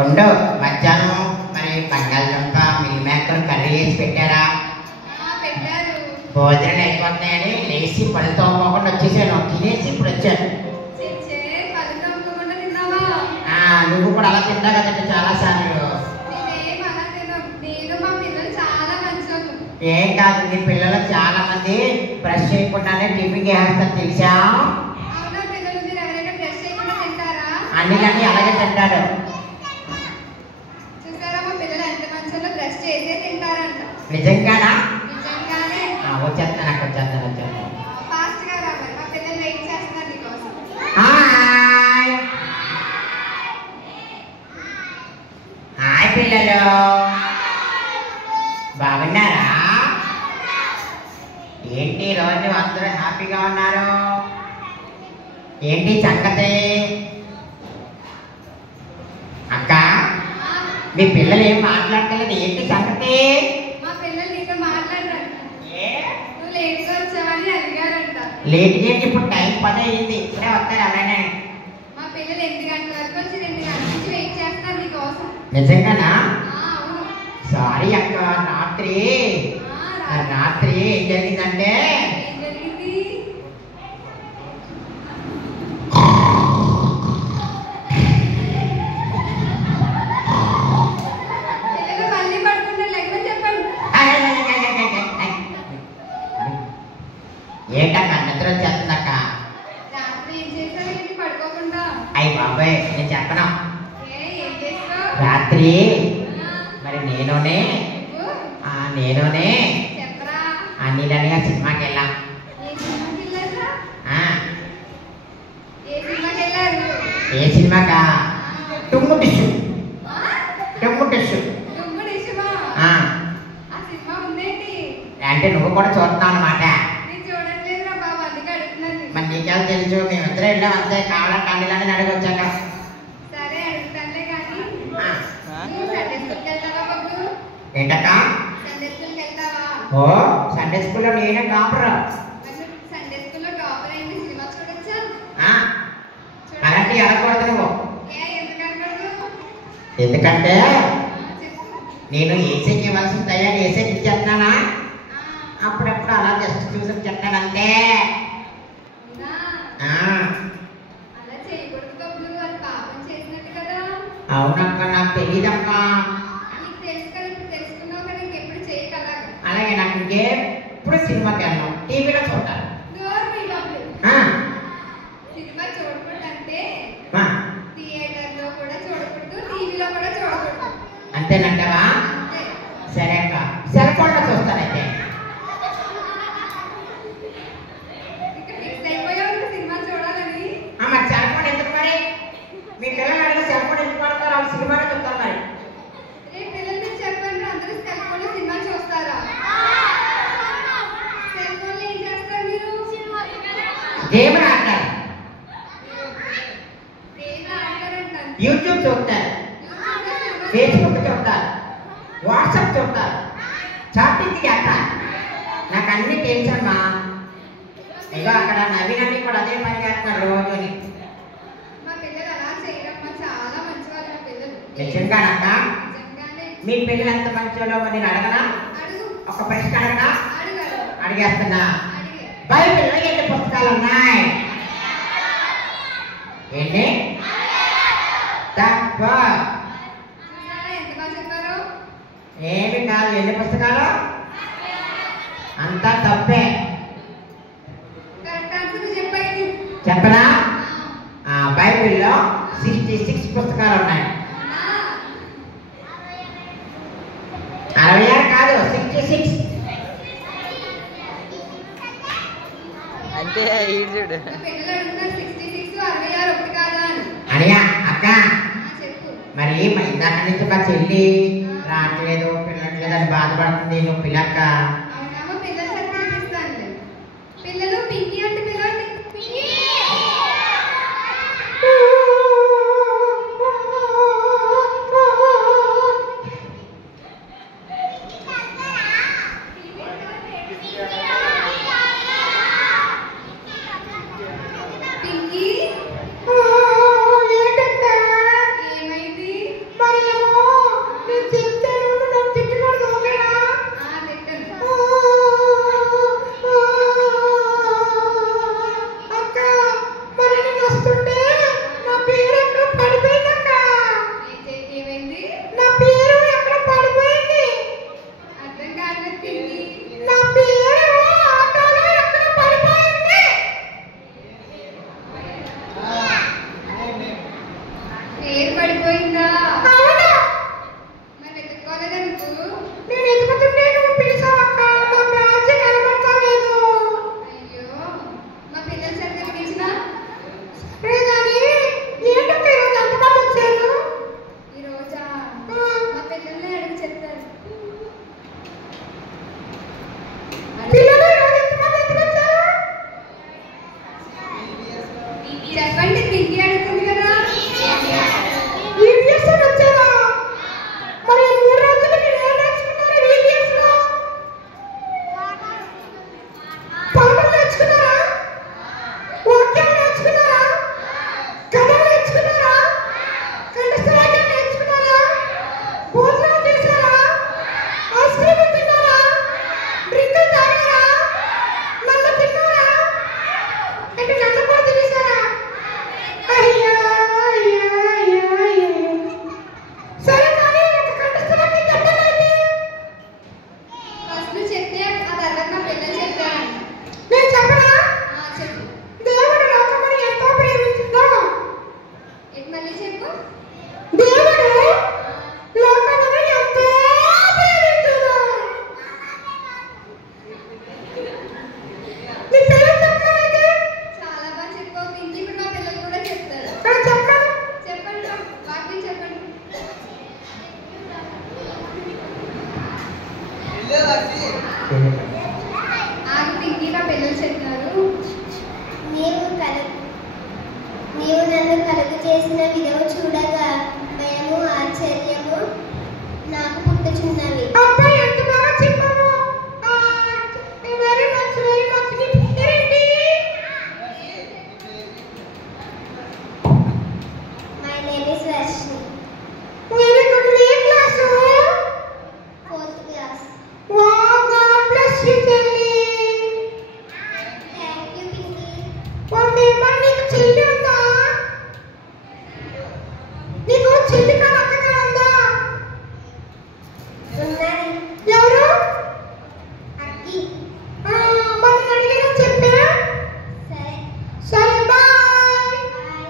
ఉండు మధ్యాహ్నం మరి బంగాళదుంప మిల్ మేకర్ కర్రీ వేసి పెట్టారా? భోజనం అయిపోతున్నాయని లేచి పళ్ళు తోముకోకుండా వచ్చేసాను. తినేసి ఇప్పుడు వచ్చాను. నువ్వు కూడా అలా తింటా కదండి చాలా సార్లు. ఏం కాదు, నీ పిల్లలు చాలా మంది బ్రష్ చేయకుండానే టిఫిన్ చేస్తారు తెలుసా? అన్ని అలాగే తింటాడు. నిజంగానా? వచ్చేస్తాను అక్కడ వచ్చేస్తాను. హాయ్ పిల్లలు, బాగున్నారా? ఏంటి రోజు అందరూ హ్యాపీగా ఉన్నారు? ఏంటి సంగతి? అక్క, మీ పిల్లలు ఏం మాట్లాడలేదు, ఏంటి సంగతి? లేట్ చేసి ఇప్పుడు టైం 10 అయింది, ఇప్పుడే వస్తారు. అలానే నిజంగానా? సారీ అక్క, రాత్రి ఏం జరిగిందంటే ఏంటక్క నిద్ర వచ్చేస్తుందక్క? అయ్యి బాబాయ్ నేను చెప్పను. రాత్రి మరి నేనునే అన్నిదనిగా సినిమాకి వెళ్ళాం. ఏ సినిమాకా? టుమ్ము టిష్యూ. అంటే నువ్వు కూడా చూస్తున్నావు అన్నమాట. మరి నీకేం తెలుసు? మేమిద్దరం వెళ్ళాం అంతే. కావాలంటే అన్నిలని అడగొచ్చాక. ఏంటక్క? ఓ సండే స్కూల్లో నేనే టాపర్. అలాంటి అనకూడదు నువ్వు. ఎందుకంటే నేను ఏసీకి ఇవ్వాల్సిన తయారు ఏసీకి ఇచ్చేస్తున్నానా? అప్పుడప్పుడు అలా జస్ట్ చూసి చెప్తాను అంతే. అవునక్క, నాకు తెలీదక్క. అలాగే నాకు ఇంకెప్పుడు సినిమాకి వెళ్ళాం, టీవీలో చూడాలి. అంతేనంటావా? సరే అక్క, సెల్ ఫోన్లో చూస్తానైతే. మరి సెల్ ఫోన్ ఎందుకు? మరి మీ పిల్లలు అడిగి సెల్ ఫోన్ ఎందుకు పడతారు? వాళ్ళు సినిమాలో చూస్తారు. మరి గేమ్ ఆడతారు, యూట్యూబ్ చూస్తారు, ఫేస్బుక్ చూస్తారు, వాట్సాప్ చూస్తారు, చాటింగ్ చేస్తారు. నాకు అన్ని తెలుసు అమ్మా. ఇక అక్కడ నవీనని కూడా అదే పని చేస్తున్నారు రోజుని. నిజంగానక్క? మీ పిల్లలు ఎంత మంచిలో నేను అడగనా? ఒక ప్రశ్న అడగనా? అడిగేస్తున్నా. బైబిల్లో ఎన్ని పుస్తకాలు ఉన్నాయి? ఏంటి? తక్కువ. ఏమి కాదు, ఎన్ని పుస్తకాలు? అంతా తప్పే. చెప్పనా? బైబిల్లో 66 పుస్తకాలు ఉన్నాయి. 66 కాదు, 66. అంటే చూడు అనియా అక్క, మరి ఇందాక నుంచి మా చెల్లి రావట్లేదు పిల్లట్లేదు అని బాధపడుతుంది. నువ్వు పిల్లక్క. ఏమైంది? ఏం పడిపోయిందా? అవునా? మరి ఎత్తుకోలేదా నువ్వు? నేను ఎదుగుతుంటే నువ్వు పిలిచావక్క, మా బ్యాచ్ కనబడతలేదు. అయ్యో, మా పిల్లల సరిగ్గా పిలిచినా? సరే కానీ ఏంటక్క ఈరోజు ఎంతమంది వచ్చారు? ఈ రోజా మా పిల్లల్ని అడిగి చెప్తారు. పిల్లలు ఈరోజు ఎంతమంది ఎందుకు వచ్చారు? చెప్పండి, పింకీ అడుగుతుంది కదా. ఈవీఎస్ అని వచ్చారా? మరి ఈ 3 రోజులు మీరు ఏం నేర్చుకున్నారు ఈవీఎస్ లో? పాటలు నేర్చుకున్నారా? వాక్యాలు నేర్చుకున్నారా? కథలు నేర్చుకున్నారా? కంఠస్థవాక్యం నేర్చుకున్నారా? భోజనం చేశారా? ఐస్ క్రీమ్ తిన్నారా? డ్రింక్ తాగారా? నన్ను తిన్నారా? అంటే నన్ను కూడా తినేశారా? అయ్యో అయ్యో అయ్యో అయ్యో. సరే కానీ ఒక కంఠస్థవాక్యం చెప్పండి. ఫస్ట్ నువ్వు చెప్తే ఆ తర్వాత నా పిల్లలు చెప్తాను. నేను చెప్పనా? చెప్పు. దేవుడు లోకమును ఎంతో ప్రేమించిందో. ఏంటి మళ్ళీ చెప్పు. దేవుడు లోకమును ఎంతో ప్రేమించును. నీ పేరు చెప్పడానికి చాలా బాగా చెప్పావు పింకీ. ఇప్పుడు మా పిల్లలు కూడా చెప్తారు. చెప్పను. చెప్పండి, వాక్యం చెప్పండి. ఆగు పింకీ, మా పిల్లలు చెప్తారు. నీవు నన్ను కలుగు చేసిన విధము చూడగా భయము ఆశ్చర్యము నాకు పుట్టుచున్నవి. అబ్బాయి ఎంత బాగా చెప్పావు. Very much very much. నీ పేరేంటి? My name is Varshini. Very good. A class? 4th class. Wow, God bless you తల్లి. Thank you, Pinky. ఓకేమ్మా, నీకు చెల్లి ఉందా? నీకు చెల్లి కాదు అక్క కాదు ఉందా? ఉన్నది. ఎవరు? అక్కి. మరి అడిగిన చెప్పే. సరే. సరే బాయ్. బాయ్.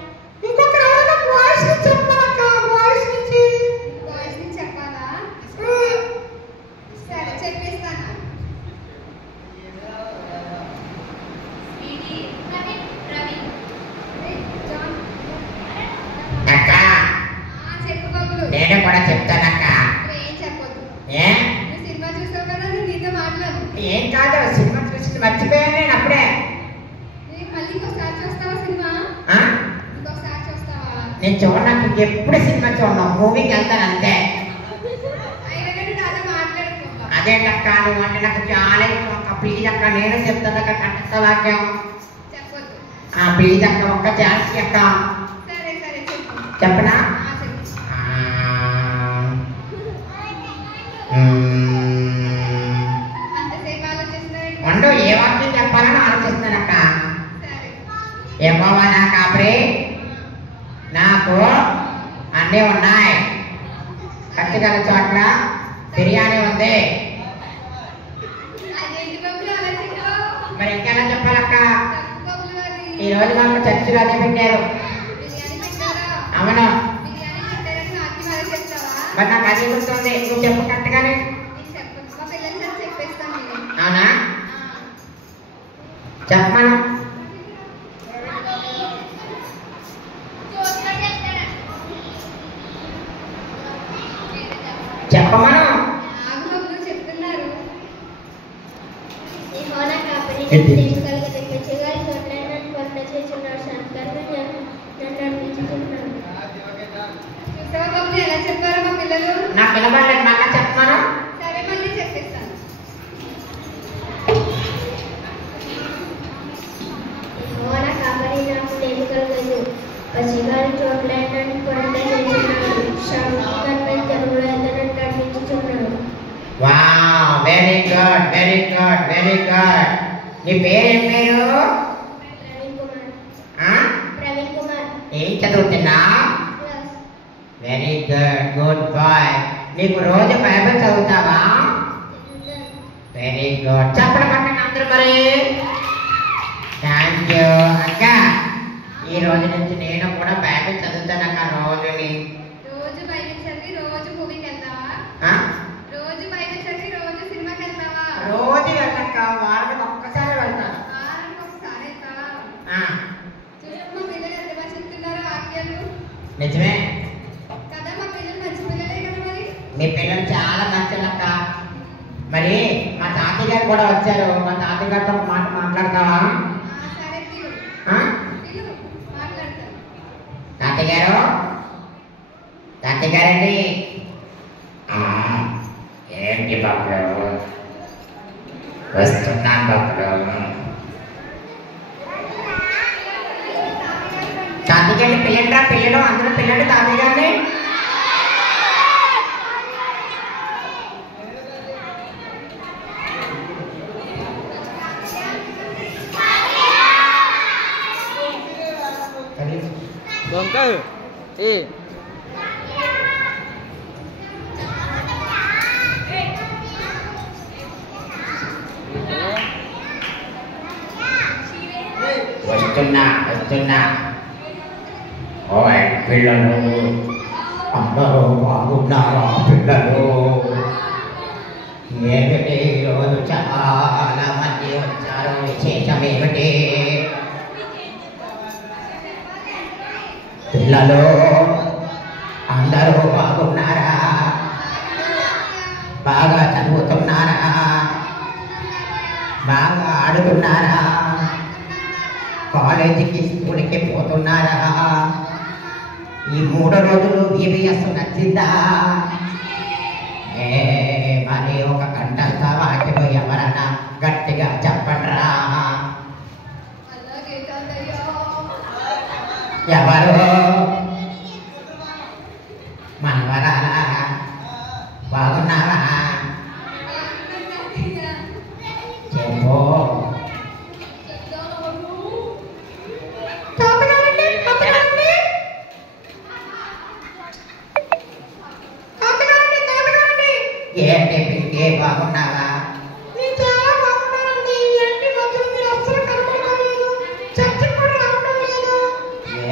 ఇంకొక ఎవరైనా వాయిస్ నుంచి చెప్తారక్క, వాయిస్ నుంచి. బాయ్స్ ని చెప్పాలా? ఉమ్, సరే చెప్పేస్తాను. జాన్. అక్క చెప్పు బాబులు. నేను కూడా చెప్తానక్క. నువ్వు ఏం చెప్పొద్దు. ఏ నువ్వు సినిమా చూసావు కదా, నేను నీతో మాట్లాడు. ఏం కాదు, సినిమా చూసి మర్చిపోయాను నేను అప్పుడే. నేను మళ్ళీ ఇంకొకసారి చూస్తావా సినిమా? ఆ? ఇంకొకసారి చూస్తావా? నేను చూడడానికి ఎప్పుడు సినిమా చూడను, మూవీకి వెళ్తాను అంతే. అయినా కానీ నాతో మాట్లాడుకోవా? అదేంటక్క, నువ్వు అంటే నాకు చాలా ఇష్టం అక్క. ప్లీజ్ అక్క, నేను చెప్తానక్క కంఠస్థ వాక్యం. చెప్పొద్దు. ప్లీజ్ అక్క, ఒక్క ఛాన్స్ అక్క. సరే సరే చెప్పు. చెప్పనా? చెప్పు. అంతసేపు ఆలోచిస్తున్నావు. వండు ఏ వాక్యం చెప్పాలని ఆలోచిస్తానక్క. సరే. యెహోవా నా కాపరి, నాకు అన్నీ ఉన్నాయి. కట్టుగల చోట్ల బిర్యానీ ఉంది. అదేంటి బాబులు అలా చెప్పావు? మరి ఇంకెలా చెప్పాలక్క? తప్పు బాబులు అది. ఈ రోజు మాకు చర్చిలో అదే పెట్టారు. బిర్యానీ పెట్టారా? అవును. బిర్యానీ పెట్టారని నాకు మళ్ళీ చెప్తావా? మరి నాకు అది గుర్తుంది, నువ్వు చెప్పు కరెక్ట్గానే. నేను చెప్పను. మా పిల్లలు సరే చెప్పేస్తాను నేను. అవునా? చెప్పమను. చెప్పమను. ఆగు బాబులు చెప్తున్నారు. యెహోవా కాపరి ఏంటి? నేను కలుగు తెప్పించగలి చోట్ల నన్ను వర్ణ చేస్తున్నాడు. సంస్కరణ నన్ను నడిపించుతున్నాడు. చూసావా బాబులు ఎలా చెప్పారో మా పిల్లలు? నాకు వినబడలేదు, మళ్ళా చెప్పమను. సరే మళ్ళీ చెప్పేస్తాను. యెహోవా కాపరి నాకు నేను కలుగదు. పసిగారి చోట్ల నన్ను వర్ణ చేస్తున్నాడు. సంస్కరణ జరుగుడు నన్ను నడిపించుతున్నాడు. Wow, very good very good very good. నీ పేరేం పేరు? ప్రవీణ్ కుమార్. ఆ? ప్రవీణ్ కుమార్. ఏం చదువుతున్నా? Class. Very good, good boy. నీకు రోజు బైబిల్ చదువుతావా? వెరీ గుడ్. చెప్పండి పట్టండి అందరూ మరి. థ్యాంక్ యూ అక్క. ఈ రోజు నుంచి నేను కూడా బైబిల్ చదువుతాను అక్క రోజుని. రోజు బయట చదివి రోజు మూవీకి వెళ్తావా? ఆ? రోజు బయట చదివి రోజు సినిమాకి వెళ్తావా? రోజు వెళ్ళక వారానికి ఒక్కసారి వెళ్తాను. వారానికి ఒకసారి వెళ్తావా? ఆ, చూడమ్మా పిల్లలు ఎంత బాగా చెప్తున్నారు వాక్యాలు నిజమే. కదా, మా పిల్లలు మంచి పిల్లలే కదా మరి. మీ పిల్లలు చాలా మంచిలక్క. మరి మా తాతయ్య గారు కూడా వచ్చారు. మా తాతయ్య గారితో ఒక మాట మాట్లాడతావా? సరే పిలు ఆ? పిలు మాట్లాడతాను. తాతయ్య గారు, తాతయ్య గారండి. ఏంటి బాబులు, వస్తున్నాను బాబులు. తాతయ్య గారిని పిల్లండి, పిల్లలు అందరూ పిల్లండి తాతయ్య గారిని. Bongkar. వస్తున్నా. ఓయ్ పిల్లలు, అందరూ బాగున్నారా పిల్లలు? ఏమిటి ఈరోజు చాలా మంది వచ్చారు, విశేషం ఏమిటి? పిల్లలు అందరూ బాగున్నారా? బాగా చదువుతున్నారా? బాగా ఆడుతున్నారా? కాలేజీకి స్కూల్కి పోతున్నారా? ఈ 3 రోజులు VBS నచ్చిందా? మరి ఒక కంఠస్థ వాక్యం ఎవరన్నా గట్టిగా చెప్పండిరా. అలాగే తాతయ్య. ఎవరు? మనవరాలా? బాగున్నావా? చెప్పు. ఏంటి పిల్లి, బాగున్నావా?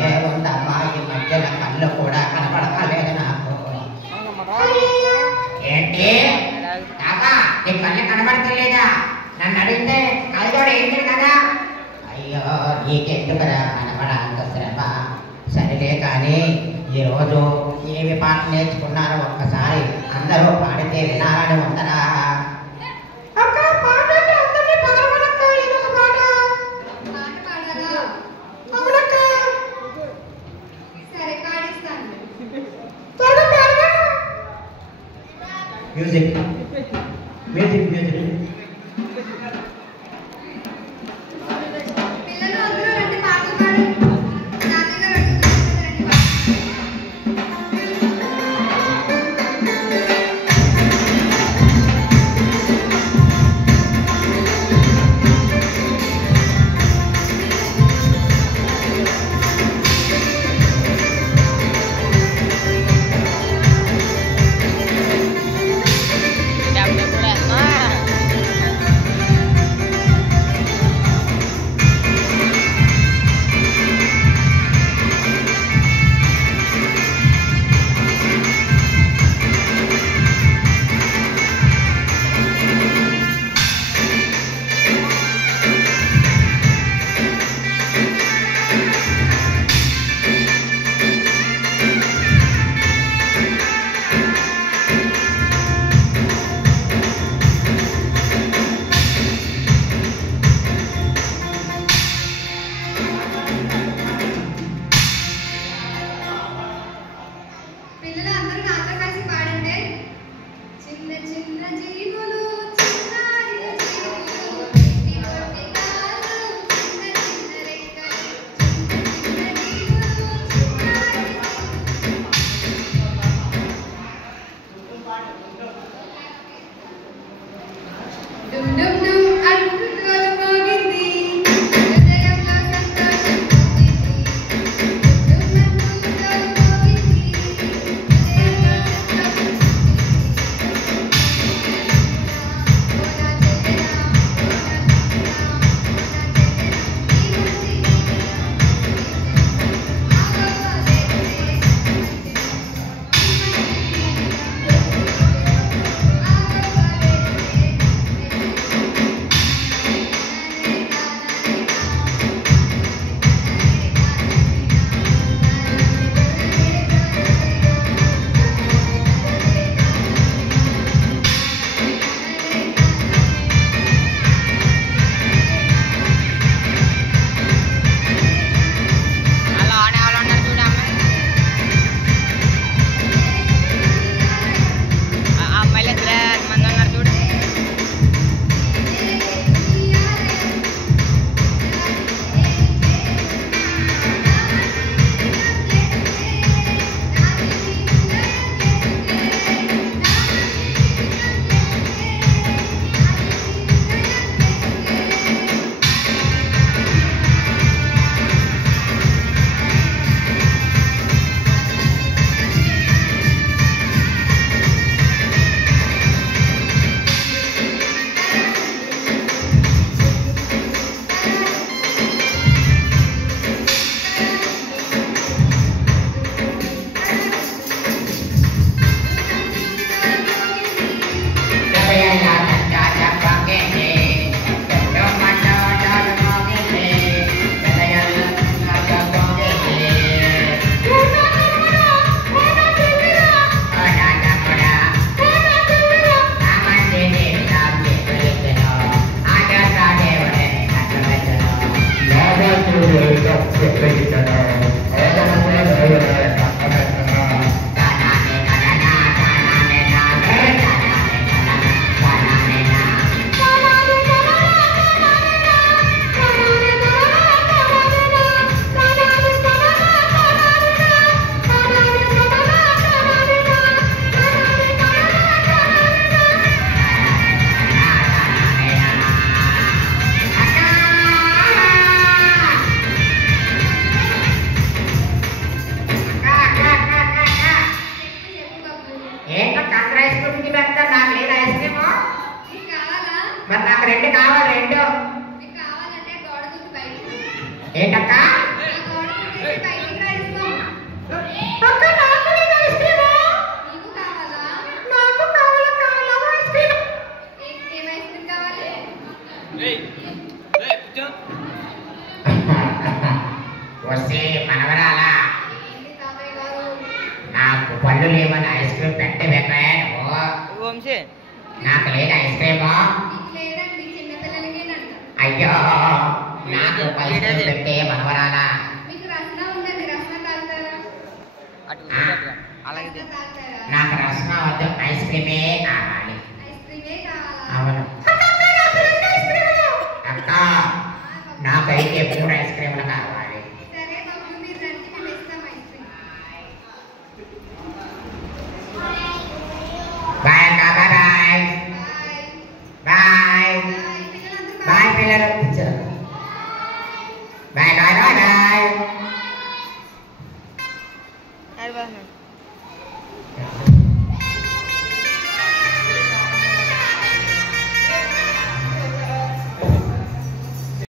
ఏముందమ్మా, ఈ మధ్యన కళ్ళు కూడా కనపడలేదు నాకు. ఏంటి కాకా, నీ కళ్ళు కనబడతలేదా? నన్ను అడిగితే కళ్ళతోడు ఏంటి కదా? అయ్యో, నీకెందుకురా కనపడాలంత శ్రమ. సరిలే కానీ ఈరోజు ఏమి పాట నేర్చుకున్నారో ఒక్కసారి అందరూ పాడితే వినాలని ఉందరా? పాట పాడాలా? సరే పాడిస్తాను. మ్యూజిక్. పిల్లలు అందరూ రండి పాటలు పాడి. తాతయ్య గారు అడుగుతున్నారు, రండి పాట. Siap, siap, siap. పళ్ళు లేవని ఐస్ క్రీమ్ పెట్టే పెట్టాయా నువ్వు? నాకు లేదు ఐస్ క్రీము. మీకు లేదండి, చిన్నపిల్లలకేనంట. అయ్యో నాకు ఐస్ క్రీమ్ పెట్టే మనవరాలా. మీకు రసన ఉందండి, రసన తాగుతారా? అలాగే రసన తాగుతారా? నాకు రసన వద్దు, ఐస్ క్రీమే కావాలి. ఐస్ క్రీమే కావాలా? అవును అక్క, నాకైతే 3 ఐస్ క్రీములు కావాలి. సరే బాబు, మీరు రండి, మేము ఇస్తాం ఐస్ క్రీమ్. బాయ్ అక్క, bye bye bye bye bye పిల్లలందరూ బాయ్ పిల్లలు. Bye bye bye bye. Bye.